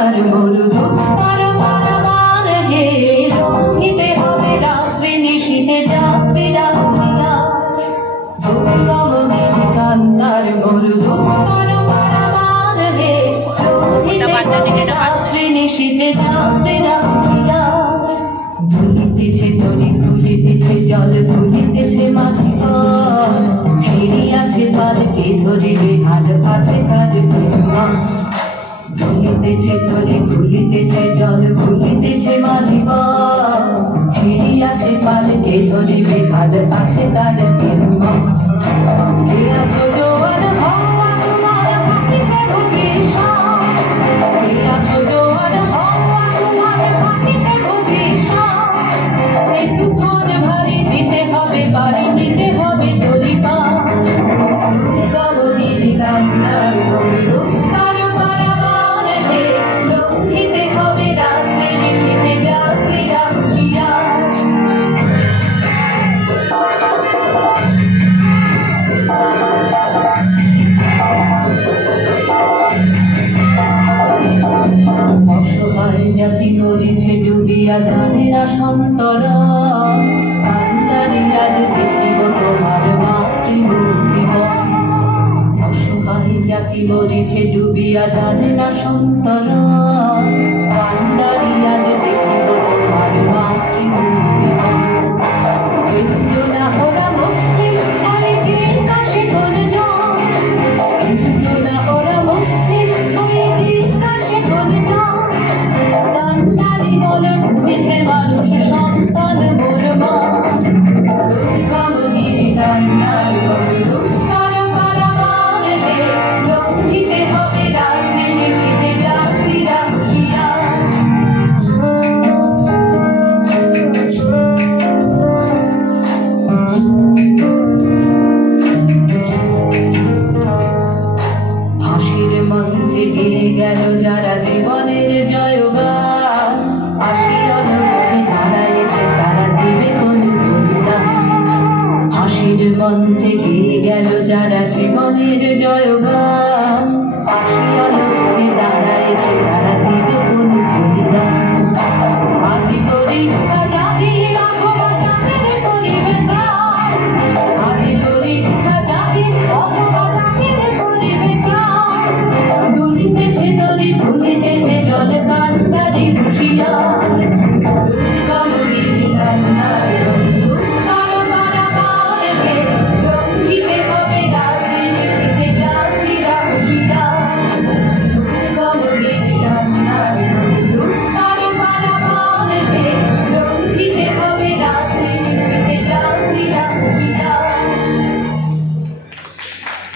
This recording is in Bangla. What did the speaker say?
কান্নার মরু ঝোস্তার পারাবার হে রঙিতে হবে রাত্রি নিশীথে যাত্রীরা উঠিয়া কমগিরি কান্নার মরু ঝোস্তার পারাবার হে রঙিতে হবে রাত্রি নিশীথে যাত্রীরা উঠিয়া ভুলিতেছে তরি ভুলিতেছে জল ভুলিতেছে মাঝি পথ ছিড়িয়াছে পালকে ধরিবে হাট আছে তার ভুলিতেছে তরি ভুলিতেছে জল ভুলিতেছে মাঝি পথ ছিড়িয়াছে পালকে ধরিবে হাট আছে তার কে আছো জোয়ার হওয়া তোমার ভাবিছে ভবিষ্যৎ কে আছো জোয়ার হওয়া তোমার ভাবিছে ভবিষ্যৎ একটুক্ষণ ভারী দিতে হবে বাড়ি দিতে হবে তরিপা গৌরীর কান্নার ঝোস্তার পারাবার হে রঙিতে হবে রাত্রি নিশীথে যাত্রীরা খুশিয়া অসহায় জাতি মরিছে ডুবিয়া জানে না সন্তরা কান্নারি আজ দেখিব তোমার মাতৃমূর্তি অসহায় জাতি মরিছে ডুবিয়া জানে না সন্তরা কান্নারি আজ দেখিব তোমার মাতৃমূর্তি হিন্দু না ওরা মুসলিম ওই জিজ্ঞাসে কোন জন হিন্দু না ওরা মুসলিম ওই জিজ্ঞাসে কোন জন কান্নারি বলে ডুবেছে মানুষ সন্তান মোর মা কমগিরি কান্নার ঝোস্তার পারাবার হে রঙিতে হবে রাত্রি নিশীথে যাত্রীরা খুশিয়া হাসির মঞ্চে গেয়ে গেল যারা জীবনের জয়গান আসিয়া লক্ষ্যে দাঁড়াইছে তারা দেবে কোন বলিদান হাসির মঞ্চে গেয়ে গেল যারা জীবনের জয়গান আসিয়া